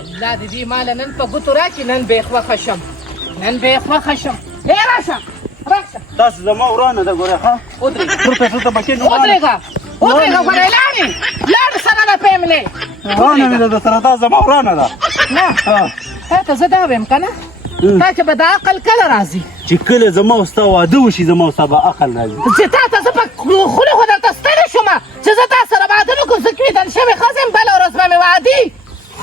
الله دې دې ماله نن په ګوتو راکړي نن به یې خوښه شم نن به یې خوښه شم راشه تاسو زما ورانه ده ګوره ښه ودرېږه پروفیسور ته بچې ودرېږه ګوره لاړې سره ده پیملې ورانه مې ده درسره دا زما ورانه ده نه تا ته زه دا وایم که نه تا چې به د عقل کله راځي چې کله زما او ستا واده وشي زما او ستا به عقل راځي چې تا ته زه په خولې خو درته ستړې شوم چې زه تا سره واده نه کوم زه کېدل شوې ښځه یم بله ورځ به مې وادي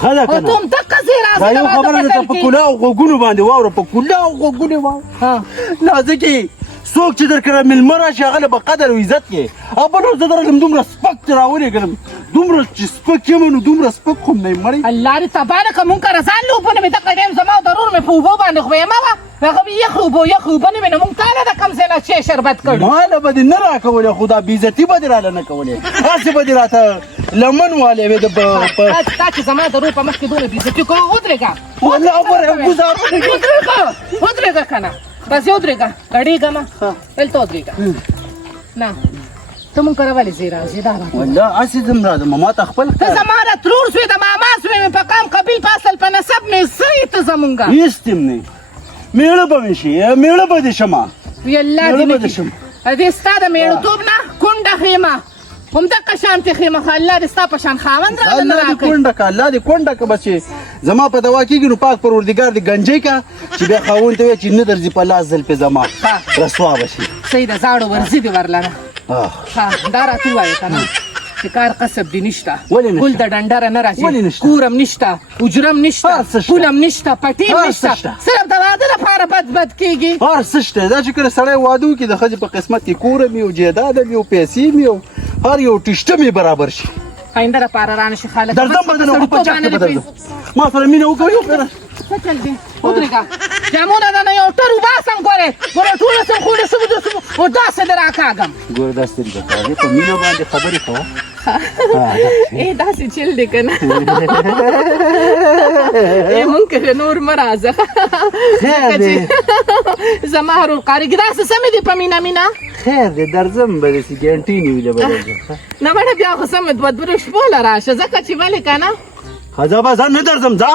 ښه ده که او ته هم دقه ځې دا راځې یو خبره ده په کلا او غوږونو باندې واوره په کلا او غوږونو واوره نازکې څوک چې در کره مېلمه راشي هغه له به قدر او عزت کې او بل ورځ زه درغلم دومره سپک چې راولېږلم دومره چې سپک یم نو دومره سپک خو نه یم مړی الله دې تباه نه کړه مونږ که رضان له اوبه نه مې دقه ډېم زما او ضرور مې په اوبو باندې خویمه وه هغه به یخ اوبه نه وې نو مونږ تاله د کوم ځای نه چای شربت کړو ماله به دې نه راکولې خو دا بېعزتي به دې راله نه کولې هسې به دې راته لمن والې وې تا چې زما د روح په مخ کې دونه بېعزتي کوو ودرېږه ودرېږه که نه بس یې ودرېږه ګډېږه مه دلته ودرېږه نه ته مونږ کره ولې ځې راځې دا والله هسې ځم راځم ما ته خپل ته زما د ترور زوی د ماما زوی مې په قام قبیل په اصل په نسب مې زه ته زمونږه هېڅ ټیم نه مېړه به مې شي مېړه به دې شمه وی الله دې نه کړي دې ستا د مېړهتوب نه کونډه خېمه همدغه شانتې خېمه خو الله دې ستا په شان خاوند راله نه راکړي کونډه که الله دې کونډه که بس چې زما په دوا کېږي نو پاک پروردګار دې گنجۍ که چې بیا خاوند ته وایي چې نه درځي په لاس ځل پې زما رسوا به شي صحیح ده زاړو ورځي دې ورلره دا راته ووایه که نه چې کار قصب دې نشته ګل د ډنډره نه راځي کورم نشته اجرم نشته پولم نشته پټیم نشته صرف د واده لپاره بد کېږي هر څه شته دا چې کله سړی واده وکړي د ښځې په قسمت کې کوره مې او جیداده مې او پیسې مې او هر یو ټیشته مې برابر شي آینده لپاره رانه شي خالق درځم به دنه په چک کې به درځم ما سره مینه وکړه یو پېره څه چل دی ودرېږه جامونه دنه یو ټر وباسم ګورې ټوله سم خوړې سم او داسې دې راکاږم ګوره داسې طریقه کوه په مینه باندې خبرې کوه داسې چل دی که نه مونږ که نور مه راځه زما هرول قارګي داسې سمې دي په مینه مینه خیر دی درځم به داسې ګینټۍ نیولې به درځم نه مړه بیا خو سمې دوه درې شپو له راشه ځکه چې ولې که نه ښځه به زه نه درځم ځه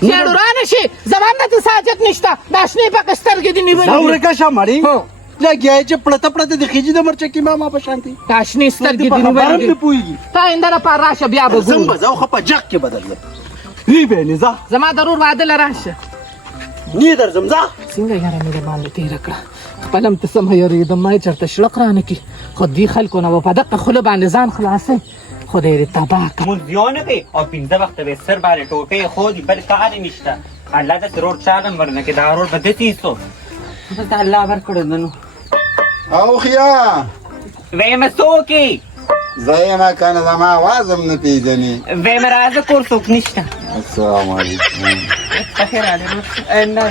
شاړو رانه شي زما نه ته ساجت نشته دا شنې پکې سترګې دې نیولې زه ورکه شه مړې لګیا یې چې پړته پړته د خېجي د مرچکې ماما په شانتې دا شنې سترګې دې نیولې نه پوهېږي تا آینده لپاره راشه بیا به زم به زه خو په جګ کې به درځم وی بهنې ځه زما ضرور واده له راشه نه درځم ځه څنګه یاره مې د باندې تېره کړه خپل هم ته سمه یارېدم ما یې چېرته شړق رانه کړي خو دې خلکو نه به په دقه خوله باندې ځان خلاصوي خدای دې تباه کړه مونځ یو نه کوي او پنځه وخته به سر باندې ټوپې خودي بل کار یې نشته الله داسې روډ چاغم ورنه کړي دا روډ به داسې ایستو بس د الله ورکړو ده نو او خیا ویمه څوک یې زه یم کنه زما آواز هم نه پېژنې ویمه راځه کور څوک نشته السلام علیکم بخیر راغلی نه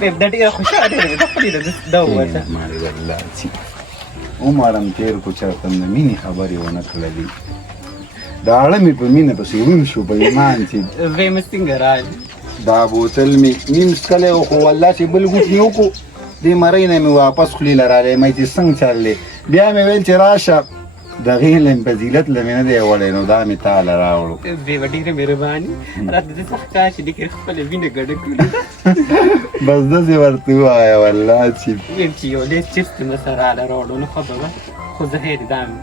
ویم دا ډېره خوشحاله یم د خپلې دا ووته والله چې عمر هم تېر کو چېرته هم د مینې خبرې ونه کړلې د اړه مې په مینه پسې ړوند شو په ایمان چې ویمه څنګه راغلی دا بوتل مې نیم څکلی و خو والله چې بل ګوټ مې وکړو دې مرۍ نه مې واپس خولې له رالی مې چې څنګه چللی بیا مې ویل چې راشه د هغې فضیلت له مې نه دی وړی نو دا مې تاله راوړو ویمه ډېره مهرباني راته داسې ښکاره چې ډېر خپله وینه ګډه کړي بس داسې ورته ووایه والله چې ویم چې یو لیس چپس مې سره راله راوړو نو ښه به وه خو زه حیران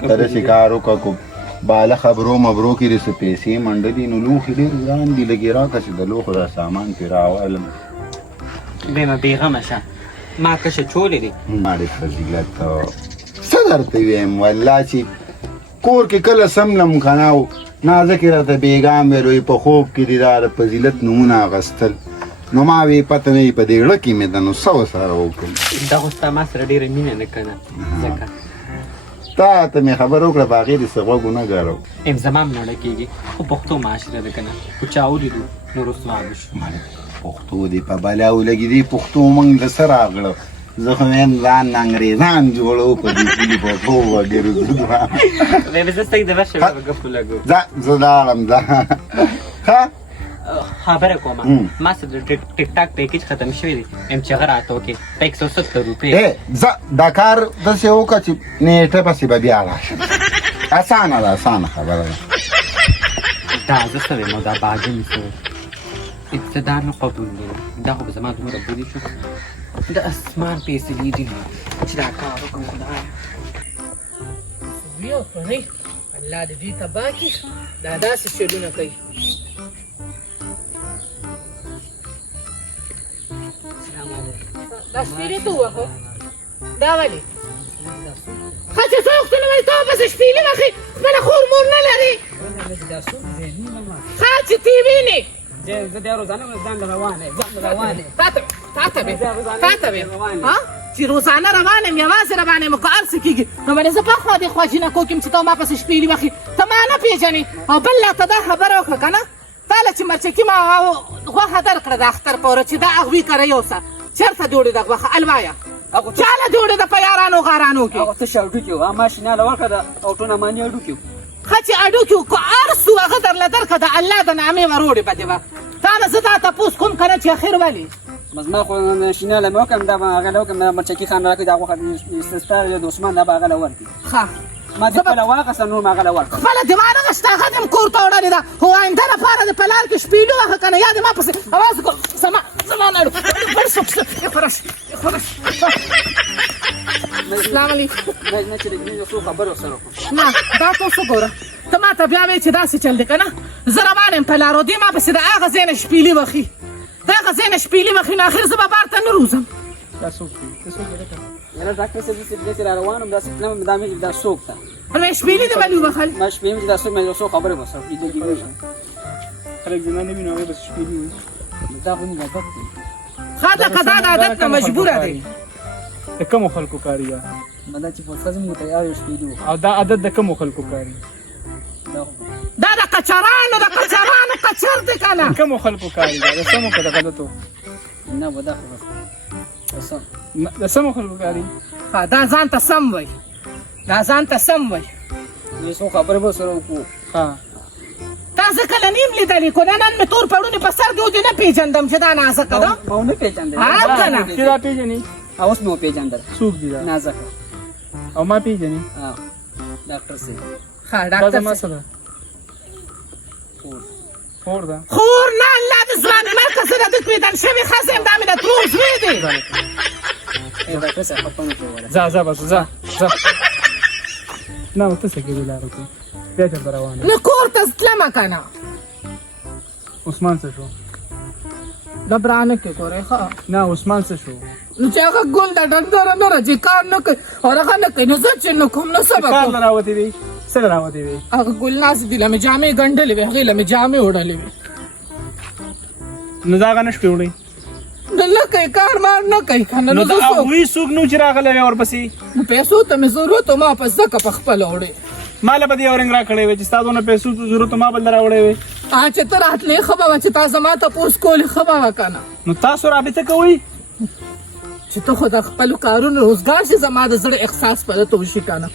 ته داسې کار وکړه کو باله خبرو مبرو کې داسې پیسې منډه دي نو لوښي ډېر ګران دي لږې راکړه چې د لوښو دا سامان پرې راوالم ویمه بېغمه شه ما کشه چولې دي ما ډېر فضیلت څه درته ویم والله چې کور کې کله سملم که نه نازکې راته بېګام ویل وایي په خوب کې دې دا د فضیلت نومونه اخیستل نو ما وی پته نه وي په دې زړه کې مې ده نو څه ورسره وکړم دا خو ستا ما سره ډېره مینه نه که نه ځکه تا ته مې خبره وکړه په هغې دې څه غوږ ونه ګرو ام زما هم نړه کېږي خو پښتو معاشره ده که نه خو چا ولیدو نو رسوا به شو پښتو دې په بلا ولګي دې پښتو موږ له څه راغله زه خو ویم ځان نه انګرېزان جوړو په دې پولي پښتو وګېرو ویمه زه ستاسې د ورشه به ګپ ولګو ځه زه لاړم ځه ښه خبره کومه ما سره د ټیک ټاک پیکیج ختم شوی دی ام چې هغه راته وکړي په 170 روپۍ ځه دا کار داسې وکړه چې نیټه پسې به بیا راشم اسانه ده اسانه خبره ده دا زه څه وایم او دا باجه مې څه ابتدا نه قبول دی دا خو به زما دومره بودی شو د اسمان فیصلې دي چې دا کار وکړم خدایه ویو پرې الله دې دې تباه کړي دا داسې چلونه کوي دا شپېلې ته ووهه دا ولې ښه چې څوک ته نه وایي ته پسې شپېلې وهې خپله خور مور نه لرې ښه چې تی وینې تا ته ویم چې روزانه روان یم یوازې روان یم که هر څه کېږي نو باندې زه پخوا دې خواجي نه کوکم چې ته ما پسې شپېلې وخې ته ما نه پېژنې او بل لا ته دا خبره وکړه که نه تا له چې مرچکي ما غوښه درکړه د اختر په ورځ چې دا اغوي کره یوسه چېرته جوړې ده غوښه الوایه چا له جوړې ده په یارانو غارانو کې هغه څه شاوډوکي وو ما شیناله ورکړه ده او ټونه ماني اډوکي وو ښه چې اډوکي وو که هر څو هغه درله درکړه د الله د نامې وروړې به دې وه تا نه زه دا تپوس کوم که نه چې اخر ولې بس ما خو شیناله مې وکړم دا به هغه له وکړم مرچکي خان راکړي دا غوښه ستا د عثمان دا به هغه له ورکړي ښه ما دې خپله واخیسته نور مې هغه له ورکړه خپله دماغ نشته هغه دې م کور ته وړلې ده خو آینده لپاره د په لار کې شپېلو وهه که نه یا دې ما پسې اواز وکړه زما نړو بل څوک السلام علیکم نه چې د څو خبرو سره وکړو نه دا تاسو ګوره ته ما ته بیا وایې چې داسې چل دی که نه زه روان یم په لار او دې ما پسې د هغه ځای نه شپېلې وخي د هغه ځای نه شپېلې وخي نو اخر زه به بار ته نه روځم دا څوک دی یاره ډاکټر صاحب چې دې را روان یم داسې تلم دا مې دا څوک ده نو شپېلې دې ولې ووهل ما شپې مې دا څوک مې یو څو خبرې به سره خلک زما نه ویني هغوی بس شپېلې وي دا خو مې عادت دی ښه لکه دا د عادت نه مجبوره دی د کومو خلکو کاري ده دا چې په ښځه مې تیار یو شپېلې وو او دا عادت د کومو خلکو کاري دا د قچرانو قچر دی که نه کومو خلکو کاري ده د سمو که د غلطو نه به دا خو د سمو خلکو کاري ښه دا ځان ته سم وای دا ځان ته سم وای یو څو خبرې به سره وکړو ها تا زه کله نیم لیدلې کو نن مې تور پړونې په سر دې و دې نه پېژندم چې دا نازکه ده ما ونه پېژندل ها که نه چې دا پېژنې اوس مې وپېژندل څوک دي دا نازکه او ما پېژنې ډاکټر صاحب ښه دا ډاکټر زما صاحب څه ده خور ده خور نه الله د ځوانې مرګه زه د ده پېژند شوې ښځه یم دا مې د ترور زوی دی ډاکټر صاحب خپه مه کوه ځه بس ځه نه ته څه کوې لاره کې بیا چېرته روانه نو کور ته تلمه که نه عثمان څه شو د برانه کې ګورې ښه نه عثمان څه شو نو چې هغه ګل د ډنډره نه راځي کار نه کوي او هغه نه کوي نو زه چې نه کوم نو څه به کار کوم نه راوتې دی څه نه راوتې دی هغه ګل ناست دي له مې جامې ګنډلې وې هغې له مې جامې وړلې وې نو دا هغه نه شپې وړئ نو نه کوي کار مار نه کوي که نه نو نو دا زه څوک هغوی څوک نو چې راغلی وی ورپسې نو پیسو ته مې ضرورت و ما په ځکه په خپله وړې ما له به دې یو رنګ راکړی وی چې ستا دونه پیسو ضرورت ما بل راوړی وی چې ته راتلې ښه به وه چې تا زما تپوس کولې ښه به وه که نه نو تاسو رابطه کوئ چې ته خو د خپلو کارونو روزګار شي زما د زړه احساس په ده ته وشي که نه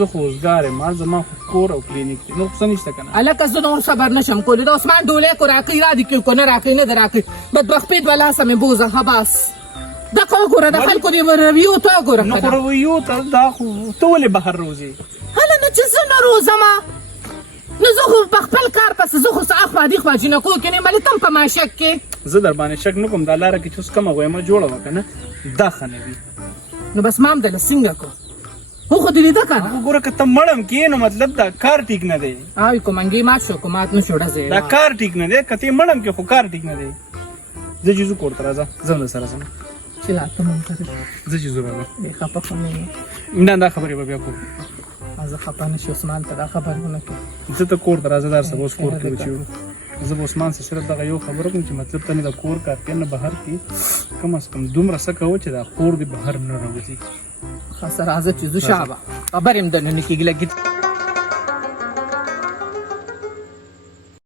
زه خو روزګار یم زما خو کور او کلینیک دی نور څه نشته که نه هلکه زه نور صبر نشم کولی د عثمان ډولۍ کو راکوي را دي کوي کو نه راکوي نه د راکوي بدبختۍ دوه لاسه مې بوزه ښه بس دغه وګوره د خلکو د رویو ته وګوره نو خو رویو ته دا خو ته ولې بهر روزې هله نو چې زه نه روزمه نو زه خو په خپل کار پسې زه خو څه اخوا دېخوا جینکو کې نه ملې ته هم په ماشک کې زه در باندې شک نه کوم دا لاره کې چې اوس کومه ویمه جوړه وه که نه دا ښه نه وي نو بس ما هم دله څنګه کو هو خو دې لیده که نه وګوره که ته مړم کې نو مطلب دا کار ټیک نه دی اوی کو منګې مات شو کو مات نه شو ډزې دا کار ټیک نه دی که ته مړم کې خو کار ټیک نه دی زه چې زو کور ته راځه زه هم در سره ځم چې لا ته مونږ ته زه چې زو راځم بې خفه خو نه یم نه دا خبرې به بیا کوو زه خفه نه شي عثمان ته دا خبرې ونه کړي زه ته کور ته راځه دا سبا اوس کور کې وچیو زه به عثمان سره صرف دغه یو خبره کوم چې مطلب ته نه د کور کارتیا نه بهر کې کم از کم دومره څه کوه چې دا کور دې بهر نه راوځي ښه سه راځه چې زه شابه خبرې هم درنه نه کېږي لګي